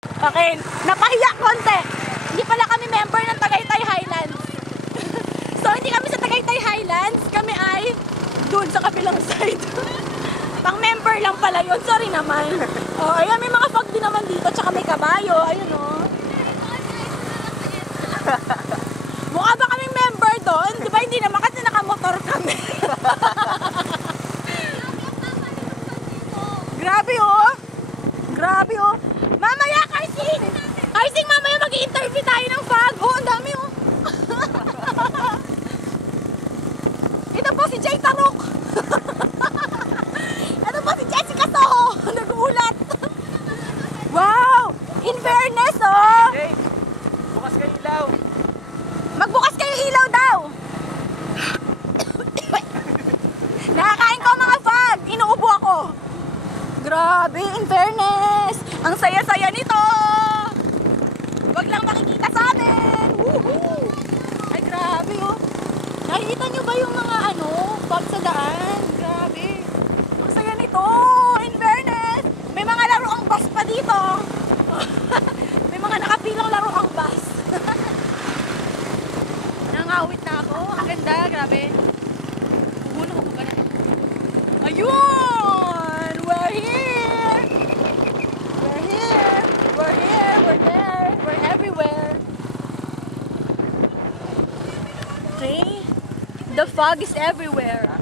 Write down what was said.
Okay, napahiya konti. Hindi pala kami member ng Tagaytay Highlands. So, hindi kami sa Tagaytay Highlands. Kami ay doon sa kabilang side. Pang-member lang pala yun. Sorry naman. Oh, ayan, may mga fog din naman dito. Tsaka may kabayo. Ayun, oh. Mukha ba kaming member doon? Di ba hindi naman kasi nakamotor kami. Grabe, oh. Grabe, oh. Mamaya, Karsing! Karsing, mamaya mag-i-interview tayo ng fog. Oh, ang dami, oh. Ito po si Jay Tarok. Ito po si Jessica Soho. Nag-uulat. Wow! In fairness, oh. Jay, bukas kayo ilaw. Magbukas kayo ilaw daw. Nakakain ko mga fog. Inuubo ako. Grabe, in fairness. Ang saya-saya nito. Wag lang makikita sa amin. Woohoo! Ay, grabe, oh. Nakikita nyo ba yung mga fog sa daan? Grabe. Ang saya nito. In fairness. May mga laro ang bus pa dito. May mga nakapilang laro ang bus. Nangawit na ako. Ang ganda, grabe. Puno ko ba na? Ayun! We're here! We're here! We're here! We're there! We're everywhere! Okay? The fog is everywhere.